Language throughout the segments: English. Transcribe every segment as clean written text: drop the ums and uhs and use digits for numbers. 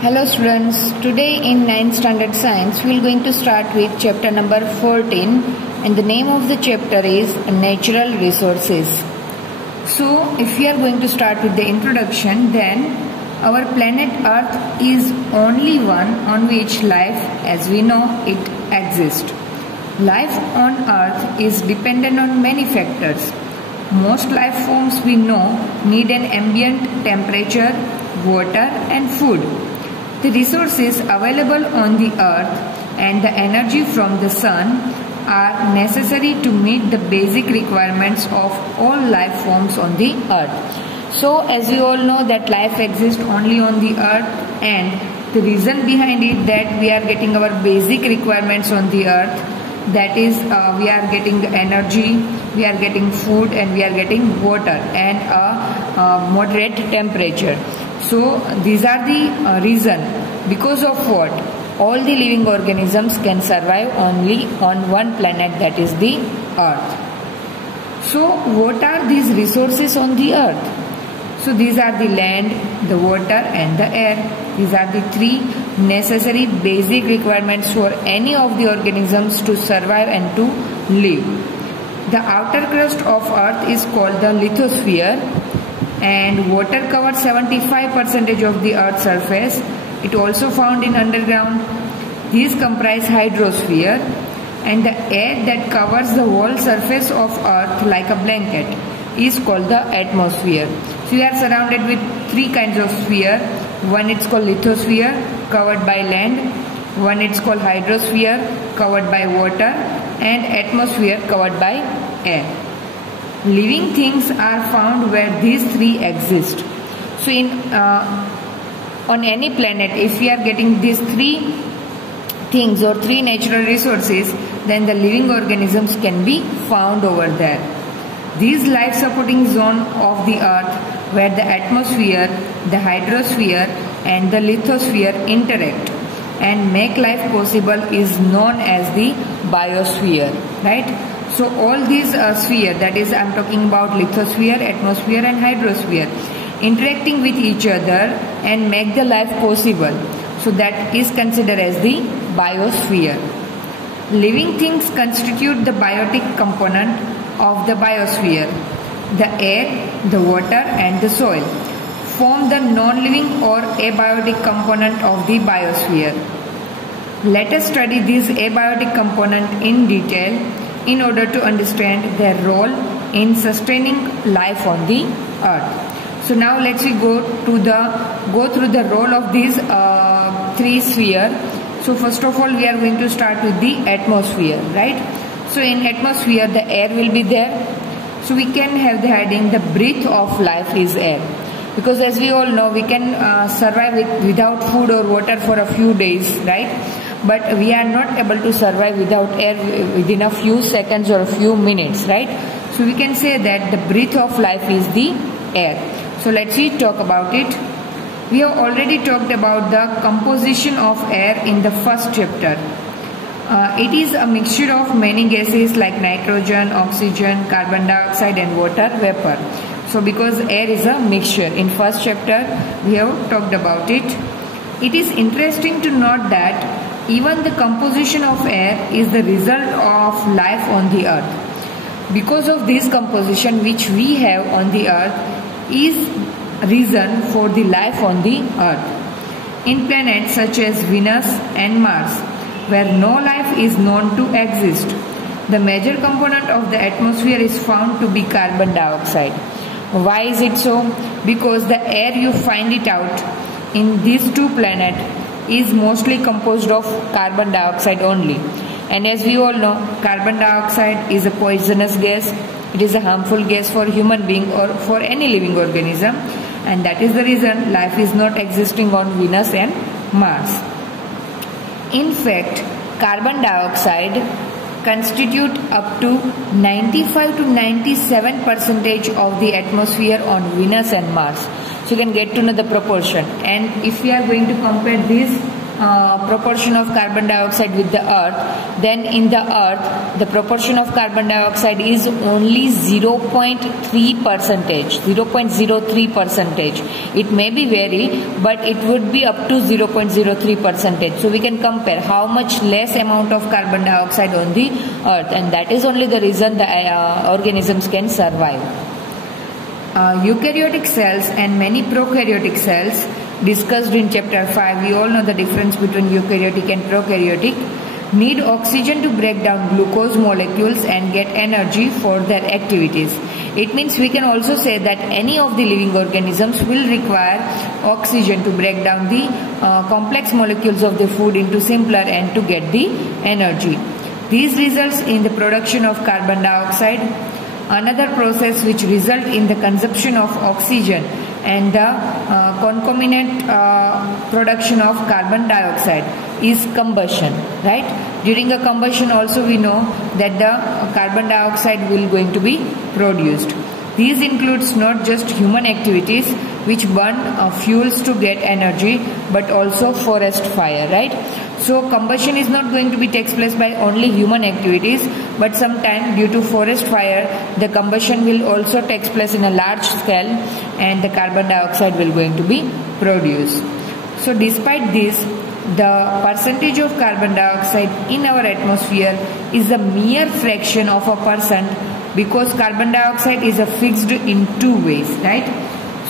Hello students, today in 9th standard science we are going to start with chapter number 14 and the name of the chapter is natural resources. So if we are going to start with the introduction, then our planet Earth is only one on which life as we know it exists. Life on Earth is dependent on many factors. Most life forms we know need an ambient temperature, water and food. The resources available on the earth and the energy from the sun are necessary to meet the basic requirements of all life forms on the earth. So as we all know that life exists only on the earth, and the reason behind it that we are getting our basic requirements on the earth, that is we are getting energy, we are getting food and we are getting water and a moderate temperature. So these are the reason because of what all the living organisms can survive only on one planet, that is the earth. So what are these resources on the earth? So these are the land, the water and the air. These are the three necessary basic requirements for any of the organisms to survive and to live. The outer crust of earth is called the lithosphere, and water covers 75% of the earth's surface. It also found in underground. These comprise hydrosphere, and the air that covers the whole surface of earth like a blanket is called the atmosphere. So we are surrounded with three kinds of sphere. One it's called lithosphere, covered by land. One it's called hydrosphere, covered by water, and atmosphere, covered by air. Living things are found where these three exist. So on any planet, if we are getting these three things or three natural resources, then the living organisms can be found over there. These life supporting zone of the earth where the atmosphere, the hydrosphere and the lithosphere interact and make life possible is known as the biosphere, right? So all these sphere, that is I am talking about lithosphere, atmosphere and hydrosphere, interacting with each other and make the life possible. So that is considered as the biosphere. Living things constitute the biotic component of the biosphere. The air, the water and the soil form the non-living or abiotic component of the biosphere. Let us study this abiotic component in detail in order to understand their role in sustaining life on the earth. So now let's go through the role of these three spheres. So first of all we are going to start with the atmosphere, right? So in atmosphere the air will be there. So we can have the heading the breath of life is air, because as we all know we can survive without food or water for a few days, right? But we are not able to survive without air within a few seconds or a few minutes, right? So we can say that the breath of life is the air. So let's talk about it. We have already talked about the composition of air in the first chapter. It is a mixture of many gases like nitrogen, oxygen, carbon dioxide and water vapor. So because air is a mixture, in first chapter we have talked about it. It is interesting to note that even the composition of air is the result of life on the earth. Because of this composition which we have on the earth is reason for the life on the earth. In planets such as Venus and Mars, where no life is known to exist, the major component of the atmosphere is found to be carbon dioxide. Why is it so? Because the air you find it out in these two planets is mostly composed of carbon dioxide only. And as we all know, carbon dioxide is a poisonous gas. It is a harmful gas for human being or for any living organism, and that is the reason life is not existing on Venus and Mars. In fact, carbon dioxide constitute up to 95 to 97% of the atmosphere on Venus and Mars. So you can get to know the proportion. And if we are going to compare this proportion of carbon dioxide with the earth, then in the earth the proportion of carbon dioxide is only 0.03%. It may be vary, but it would be up to 0.03%. So we can compare how much less amount of carbon dioxide on the earth, and that is only the reason the organisms can survive. Eukaryotic cells and many prokaryotic cells discussed in chapter 5. We all know the difference between eukaryotic and prokaryotic. Need oxygen to break down glucose molecules and get energy for their activities. It means we can also say that any of the living organisms will require oxygen to break down the complex molecules of the food into simpler and to get the energy. This results in the production of carbon dioxide. Another process which results in the consumption of oxygen and the concomitant production of carbon dioxide is combustion, right? During a combustion also we know that the carbon dioxide will going to be produced. These includes not just human activities which burn fuels to get energy, but also forest fire, right? So combustion is not going to be takes place by only human activities, but sometime due to forest fire the combustion will also takes place in a large scale and the carbon dioxide will going to be produced. So despite this, the percentage of carbon dioxide in our atmosphere is a mere fraction of a percent, because carbon dioxide is fixed in two ways, right?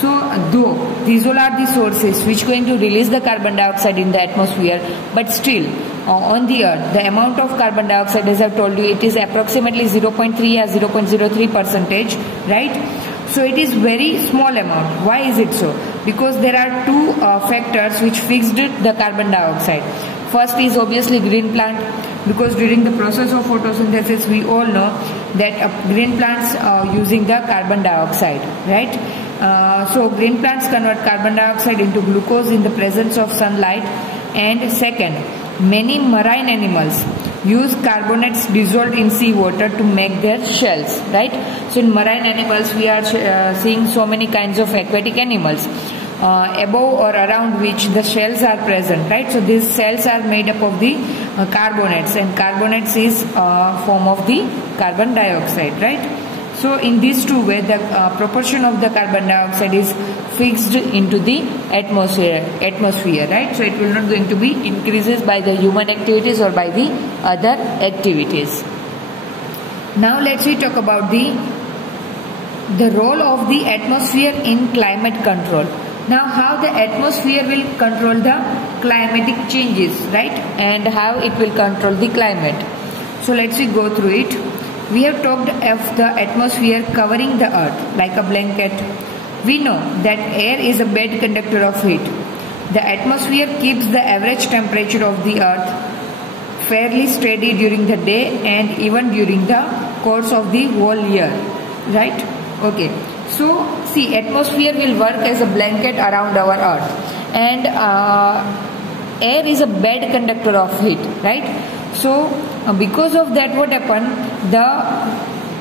So though these all are the sources which going to release the carbon dioxide in the atmosphere, but still on the earth the amount of carbon dioxide, as I have told you, it is approximately 0.3 or 0.03%, right? So it is very small amount. Why is it so? Because there are two factors which fixed the carbon dioxide. First is obviously green plant, because during the process of photosynthesis we all know that green plants are using the carbon dioxide, right? So green plants convert carbon dioxide into glucose in the presence of sunlight. And second, many marine animals use carbonates dissolved in seawater to make their shells, right? So in marine animals we are seeing so many kinds of aquatic animals above or around which the shells are present, right? So these cells are made up of the carbonates, and carbonates is form of the carbon dioxide, right? So in these two ways the proportion of the carbon dioxide is fixed into the atmosphere, right? So it will not going to be increases by the human activities or by the other activities. Now let's talk about the role of the atmosphere in climate control. Now how the atmosphere will control the climatic changes, right? And how it will control the climate. So let's go through it. We have talked of the atmosphere covering the earth like a blanket. We know that air is a bad conductor of heat. The atmosphere keeps the average temperature of the earth fairly steady during the day and even during the course of the whole year, right? Okay. So see, atmosphere will work as a blanket around our earth, and air is a bad conductor of heat, right? So because of that, what happened? The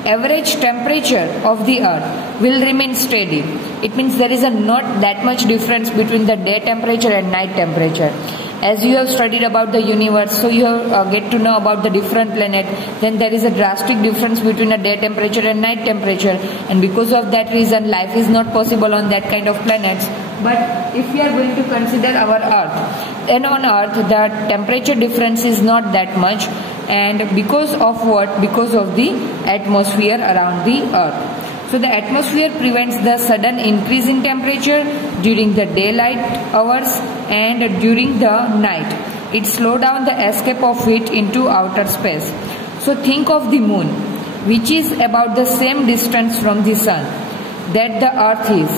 average temperature of the earth will remain steady. It means there is not that much difference between the day temperature and night temperature. As you have studied about the universe, so you have, get to know about the different planet, then there is a drastic difference between a day temperature and night temperature, and because of that reason life is not possible on that kind of planets. But if we are going to consider our earth, then on earth the temperature difference is not that much, and because of what? Because of the atmosphere around the earth. So the atmosphere prevents the sudden increase in temperature during the daylight hours and during the night. It slows down the escape of heat into outer space. So think of the moon, which is about the same distance from the sun that the earth is.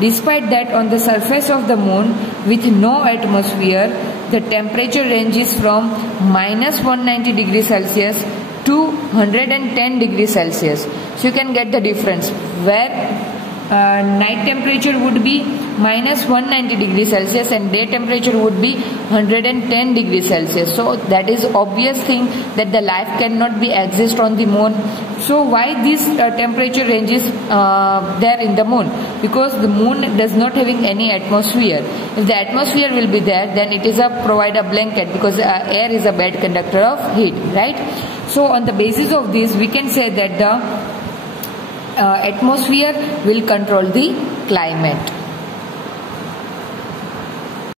Despite that, on the surface of the moon with no atmosphere, the temperature ranges from -190 degrees Celsius to 110 degrees Celsius. So you can get the difference, where night temperature would be minus 190 degrees Celsius and day temperature would be 110 degrees Celsius. So that is obvious thing that the life cannot be exist on the moon. So why this temperature range is there in the moon? Because the moon does not having any atmosphere. If the atmosphere will be there, then it is a provide a blanket, because air is a bad conductor of heat, right? So on the basis of this, we can say that the atmosphere will control the climate.